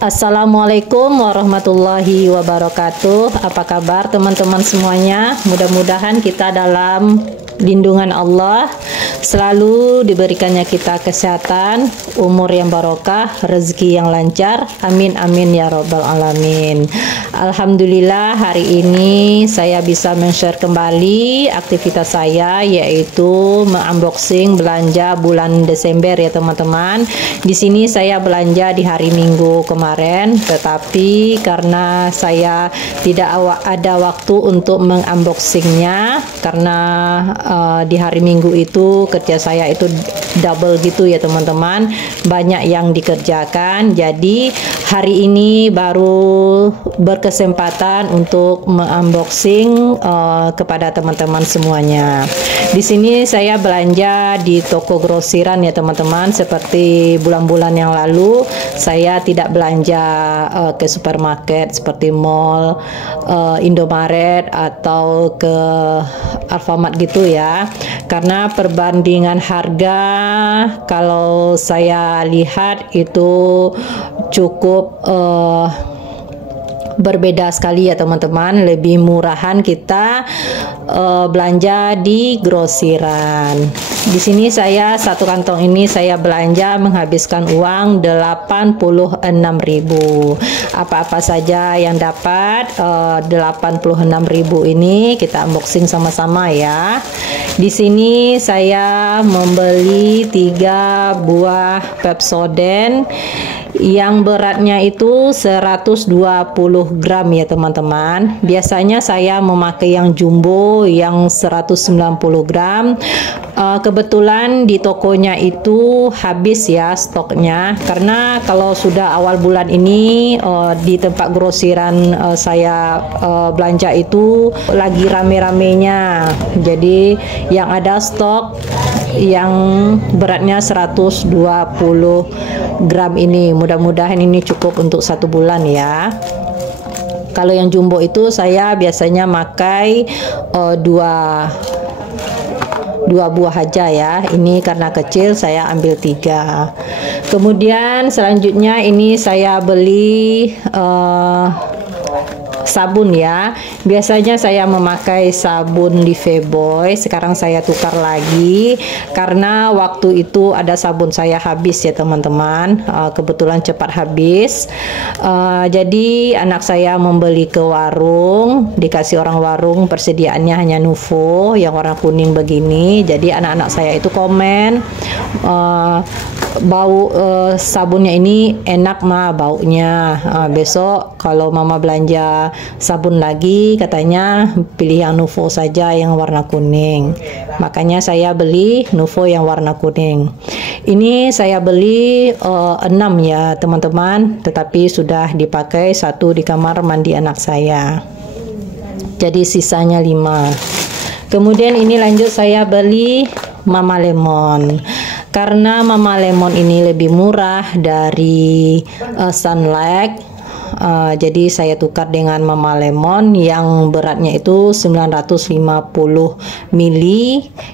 Assalamualaikum warahmatullahi wabarakatuh. Apa kabar teman-teman semuanya? Mudah-mudahan kita dalam lindungan Allah, selalu diberikannya kita kesehatan, umur yang barokah, rezeki yang lancar. Amin amin ya robbal alamin. Alhamdulillah, hari ini saya bisa men-share kembali aktivitas saya, yaitu unboxing belanja bulan Desember ya teman-teman. Di sini saya belanja di hari Minggu kemarin, tetapi karena saya tidak ada waktu untuk mengunboxingnya karena di hari Minggu itu kerja saya itu double gitu ya teman-teman, banyak yang dikerjakan. Jadi hari ini baru berkesempatan untuk mengunboxing kepada teman-teman semuanya. Di sini saya belanja di toko grosiran ya teman-teman. Seperti bulan-bulan yang lalu saya tidak belanja ke supermarket seperti mall, Indomaret atau ke Alfamart gitu ya, karena perbandingan harga kalau saya lihat itu cukup berbeda sekali ya teman-teman. Lebih murahan kita belanja di grosiran. Di sini saya satu kantong ini saya belanja menghabiskan uang 86.000. Apa-apa saja yang dapat 86.000 ini kita unboxing sama-sama ya. Di sini saya membeli 3 buah Pepsodent yang beratnya itu 120 gram ya teman-teman. Biasanya saya memakai yang jumbo yang 190 gram. Kebetulan di tokonya itu habis ya stoknya, karena kalau sudah awal bulan ini di tempat grosiran saya belanja itu lagi rame-ramenya. Jadi yang ada stok yang beratnya 120 gram ini. Mudah-mudahan ini cukup untuk 1 bulan ya. Kalau yang jumbo itu saya biasanya makai dua buah aja ya. Ini karena kecil saya ambil 3. Kemudian selanjutnya ini saya beli sabun ya. Biasanya saya memakai sabun Lifebuoy, sekarang saya tukar lagi karena waktu itu ada sabun saya habis ya teman-teman. Kebetulan cepat habis. Jadi anak saya membeli ke warung, dikasih orang warung persediaannya hanya Nuvo yang warna kuning begini. Jadi anak-anak saya itu komen bau sabunnya ini enak mah baunya. Besok kalau mama belanja sabun lagi katanya pilih yang Nuvo saja yang warna kuning. Makanya saya beli Nuvo yang warna kuning. Ini saya beli 6 ya teman-teman, tetapi sudah dipakai 1 di kamar mandi anak saya. Jadi sisanya 5. Kemudian ini lanjut saya beli Mama Lemon. Karena Mama Lemon ini lebih murah dari Sunlight, jadi saya tukar dengan Mama Lemon yang beratnya itu 950 ml,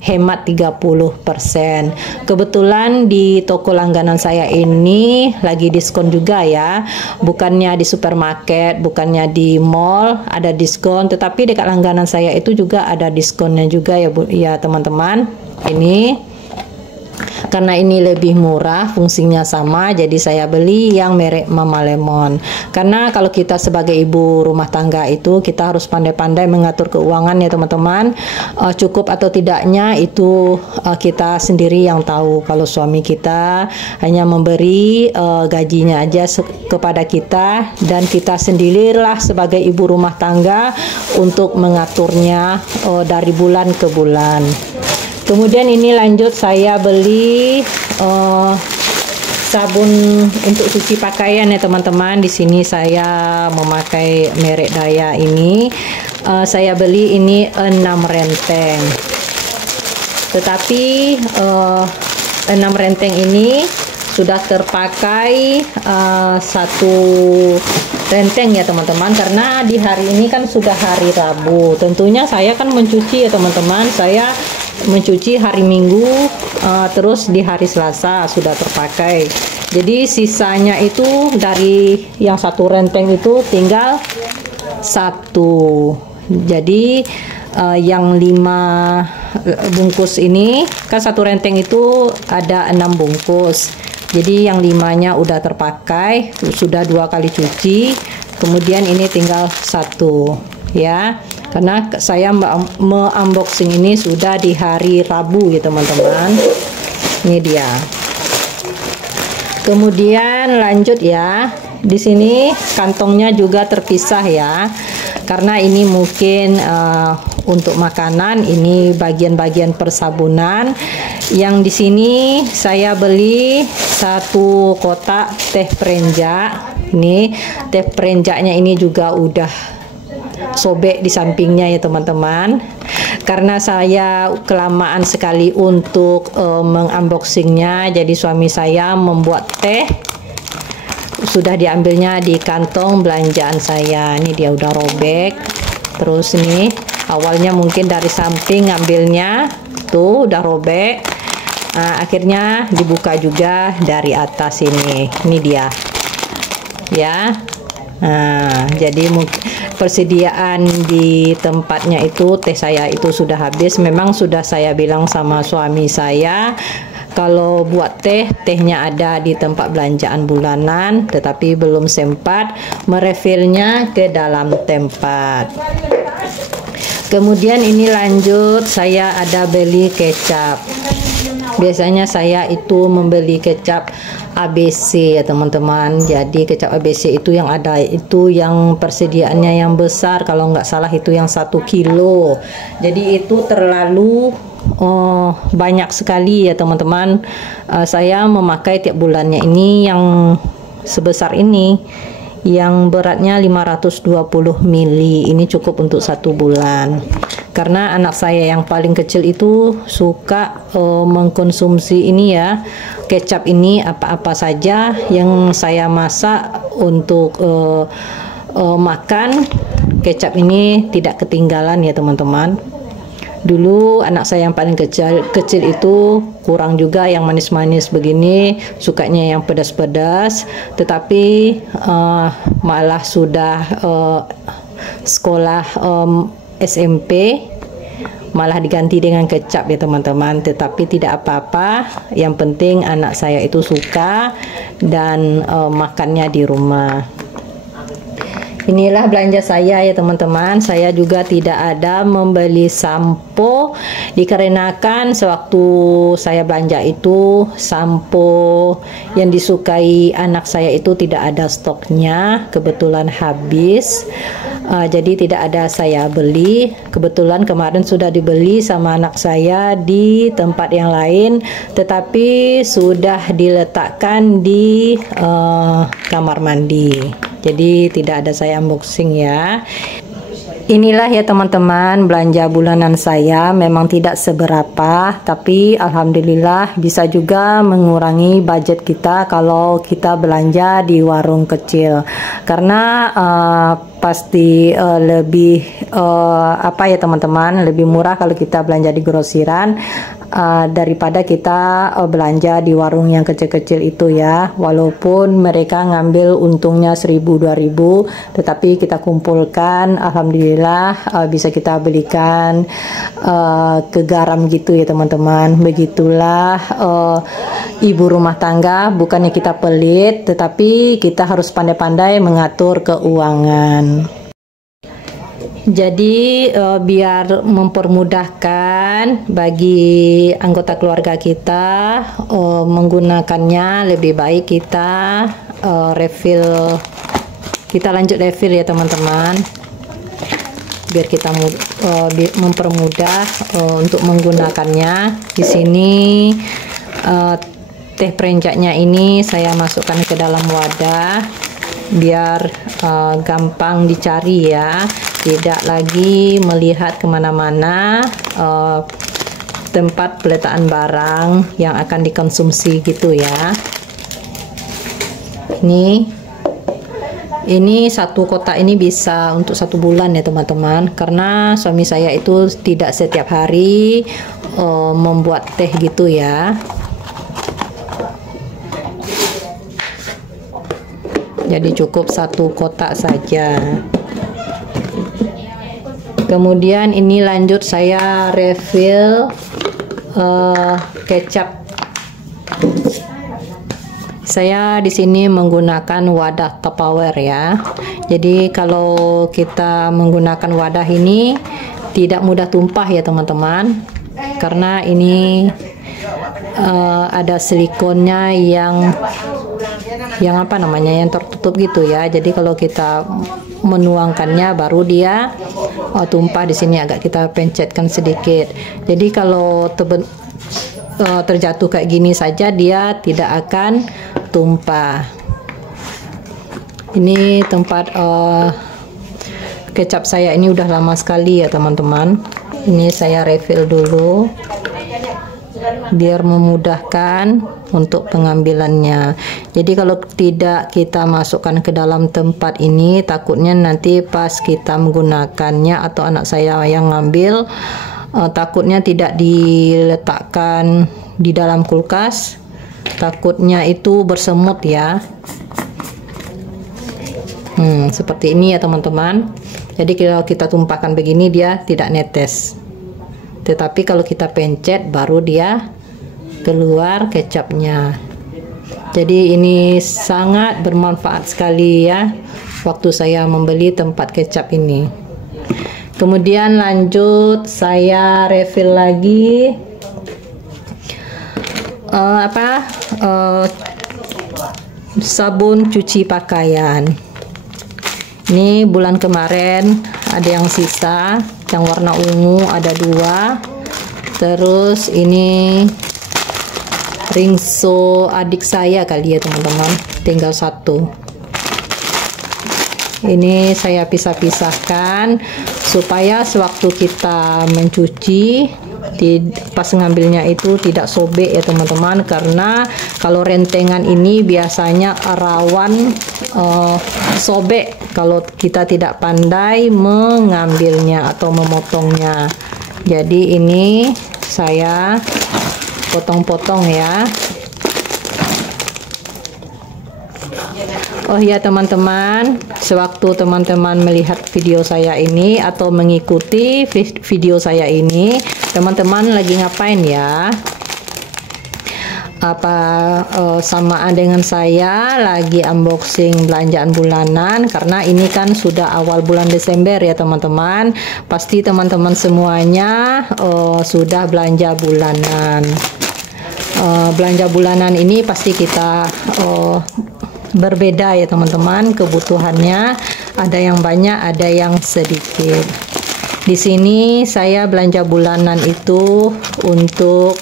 hemat 30%. Kebetulan di toko langganan saya ini lagi diskon juga ya. Bukannya di supermarket, bukannya di mall ada diskon, tetapi dekat langganan saya itu juga ada diskonnya juga ya Bu, ya teman-teman. Ini karena ini lebih murah, fungsinya sama, jadi saya beli yang merek Mama Lemon. Karena kalau kita sebagai ibu rumah tangga itu kita harus pandai-pandai mengatur keuangan ya teman-teman. Cukup atau tidaknya itu kita sendiri yang tahu. Kalau suami kita hanya memberi gajinya aja kepada kita, dan kita sendirilah sebagai ibu rumah tangga untuk mengaturnya dari bulan ke bulan. Kemudian ini lanjut saya beli sabun untuk cuci pakaian ya teman-teman. Di sini saya memakai merek Daya ini. Saya beli ini 6 renteng. Tetapi 6 renteng ini sudah terpakai 1 renteng ya teman-teman, karena di hari ini kan sudah hari Rabu. Tentunya saya kan mencuci ya teman-teman. Saya mencuci hari Minggu, terus di hari Selasa sudah terpakai. Jadi sisanya itu dari yang satu renteng itu tinggal satu. Jadi yang 5 bungkus ini kan satu renteng itu ada 6 bungkus. Jadi yang 5-nya udah terpakai, sudah 2 kali cuci. Kemudian ini tinggal satu ya. Karena saya unboxing ini sudah di hari Rabu ya teman-teman. Ini dia. Kemudian lanjut ya. Di sini kantongnya juga terpisah ya. Karena ini mungkin untuk makanan, ini bagian-bagian persabunan. Yang di sini saya beli 1 kotak teh perenjak. Ini teh perenjaknya ini juga udah sobek di sampingnya ya teman-teman. Karena saya kelamaan sekali untuk mengunboxingnya, jadi suami saya membuat teh. Sudah diambilnya di kantong belanjaan saya. Ini dia udah robek. Terus ini awalnya mungkin dari samping ngambilnya, tuh udah robek. Nah, akhirnya dibuka juga dari atas ini. Ini dia. Ya. Nah, jadi persediaan di tempatnya itu teh saya itu sudah habis. Memang sudah saya bilang sama suami saya kalau buat tehnya ada di tempat belanjaan bulanan, tetapi belum sempat merefillnya ke dalam tempat. Kemudian ini lanjut, saya ada beli kecap. Biasanya saya itu membeli kecap ABC ya teman-teman. Jadi kecap ABC itu yang ada itu yang persediaannya yang besar, kalau nggak salah itu yang 1 kilo. Jadi itu terlalu banyak sekali ya teman-teman. Saya memakai tiap bulannya ini yang sebesar ini, yang beratnya 520 mili. Ini cukup untuk 1 bulan. Karena anak saya yang paling kecil itu suka mengkonsumsi ini ya, kecap ini apa-apa saja yang saya masak untuk makan, kecap ini tidak ketinggalan ya teman-teman. Dulu anak saya yang paling kecil itu kurang juga yang manis-manis begini, sukanya yang pedas-pedas. Tetapi malah sudah sekolah SMP malah diganti dengan kecap ya teman-teman. Tetapi tidak apa-apa, yang penting anak saya itu suka dan makannya di rumah. Inilah belanja saya ya teman-teman. Saya juga tidak ada membeli sampo, dikarenakan sewaktu saya belanja itu sampo yang disukai anak saya itu tidak ada stoknya, kebetulan habis. Jadi tidak ada saya beli. Kebetulan kemarin sudah dibeli sama anak saya di tempat yang lain, tetapi sudah diletakkan di kamar mandi. Jadi tidak ada saya unboxing ya. Inilah ya teman-teman belanja bulanan saya, memang tidak seberapa, tapi alhamdulillah bisa juga mengurangi budget kita kalau kita belanja di warung kecil. Karena pasti lebih apa ya teman-teman, lebih murah kalau kita belanja di grosiran daripada kita belanja di warung yang kecil-kecil itu ya. Walaupun mereka ngambil untungnya 1.000-2.000, tetapi kita kumpulkan alhamdulillah bisa kita belikan ke garam gitu ya teman-teman. Begitulah ibu rumah tangga, bukannya kita pelit, tetapi kita harus pandai-pandai mengatur keuangan. Jadi biar mempermudahkan bagi anggota keluarga kita menggunakannya, lebih baik kita refill, kita lanjut refill ya teman-teman, biar kita mempermudah untuk menggunakannya. Di sini teh perenjaknya ini saya masukkan ke dalam wadah biar gampang dicari ya, tidak lagi melihat kemana-mana tempat peletaan barang yang akan dikonsumsi gitu ya. Ini 1 kotak ini bisa untuk 1 bulan ya teman-teman, karena suami saya itu tidak setiap hari membuat teh gitu ya. jadi cukup 1 kotak saja. Kemudian ini lanjut saya refill kecap. Saya di sini menggunakan wadah Tupperware ya. Jadi kalau kita menggunakan wadah ini tidak mudah tumpah ya teman-teman, karena ini ada silikonnya yang apa namanya, yang tertutup gitu ya. Jadi kalau kita menuangkannya baru dia tumpah. Di sini agak kita pencetkan sedikit. Jadi kalau terjatuh kayak gini saja dia tidak akan tumpah. Ini tempat kecap saya ini udah lama sekali ya teman-teman. Ini saya refill dulu biar memudahkan untuk pengambilannya. Jadi kalau tidak kita masukkan ke dalam tempat ini, takutnya nanti pas kita menggunakannya atau anak saya yang ngambil, takutnya tidak diletakkan di dalam kulkas, takutnya itu bersemut ya. Seperti ini ya teman-teman. Jadi kalau kita tumpahkan begini dia tidak netes, tetapi kalau kita pencet baru dia keluar kecapnya. Jadi ini sangat bermanfaat sekali ya waktu saya membeli tempat kecap ini. Kemudian lanjut saya refill lagi sabun cuci pakaian. Ini bulan kemarin ada yang sisa, yang warna ungu ada 2. Terus ini ringso adik saya kali ya teman-teman, tinggal 1. Ini saya pisah-pisahkan supaya sewaktu kita mencuci pas ngambilnya itu tidak sobek ya teman-teman, karena kalau rentengan ini biasanya rawan sobek kalau kita tidak pandai mengambilnya atau memotongnya. Jadi ini saya potong-potong ya. Oh ya teman-teman, sewaktu teman-teman melihat video saya ini atau mengikuti video saya ini, teman-teman lagi ngapain ya? Apa samaan dengan saya lagi unboxing belanjaan bulanan, karena ini kan sudah awal bulan Desember ya teman-teman. Pasti teman-teman semuanya sudah belanja bulanan. Belanja bulanan ini pasti kita berbeda ya teman-teman, kebutuhannya ada yang banyak, ada yang sedikit. Di sini saya belanja bulanan itu untuk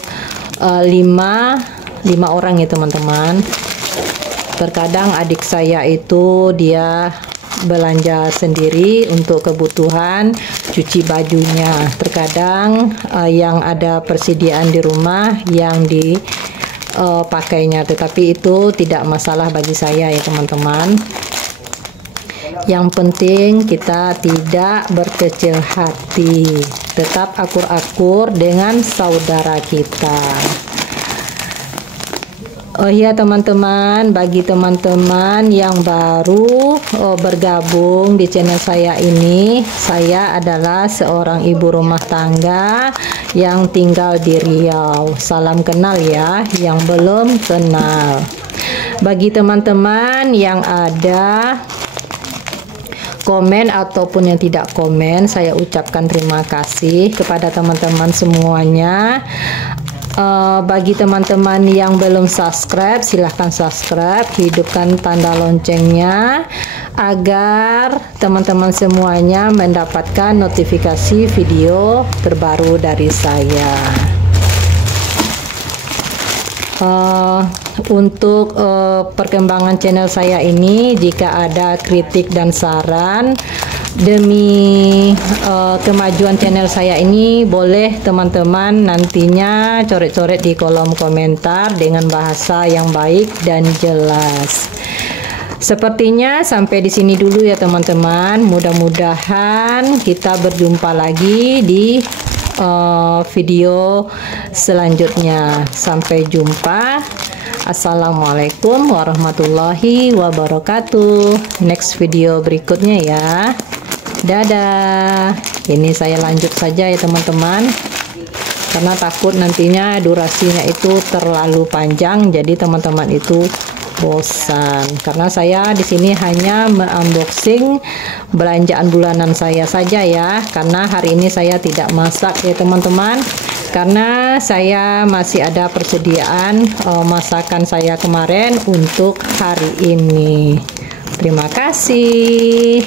5 orang ya teman-teman. Terkadang adik saya itu dia belanja sendiri untuk kebutuhan cuci bajunya. Terkadang yang ada persediaan di rumah yang dipakainya, tetapi itu tidak masalah bagi saya ya teman-teman. Yang penting kita tidak berkecil hati, tetap akur-akur dengan saudara kita. Oh iya teman-teman, bagi teman-teman yang baru bergabung di channel saya ini, saya adalah seorang ibu rumah tangga yang tinggal di Riau. Salam kenal ya, yang belum kenal. Bagi teman-teman yang ada komen ataupun yang tidak komen, saya ucapkan terima kasih kepada teman-teman semuanya. Bagi teman-teman yang belum subscribe, silahkan subscribe, hidupkan tanda loncengnya agar teman-teman semuanya mendapatkan notifikasi video terbaru dari saya. Untuk perkembangan channel saya ini, jika ada kritik dan saran demi kemajuan channel saya ini, boleh teman-teman nantinya coret-coret di kolom komentar dengan bahasa yang baik dan jelas. Sepertinya sampai di sini dulu ya teman-teman. Mudah-mudahan kita berjumpa lagi di video selanjutnya. Sampai jumpa. Assalamualaikum warahmatullahi wabarakatuh. Next video berikutnya ya. Dadah. Ini saya lanjut saja ya teman-teman, karena takut nantinya durasinya itu terlalu panjang, jadi teman-teman itu bosan. Karena saya di sini hanya unboxing belanjaan bulanan saya saja ya, karena hari ini saya tidak masak ya teman-teman, karena saya masih ada persediaan masakan saya kemarin untuk hari ini. Terima kasih.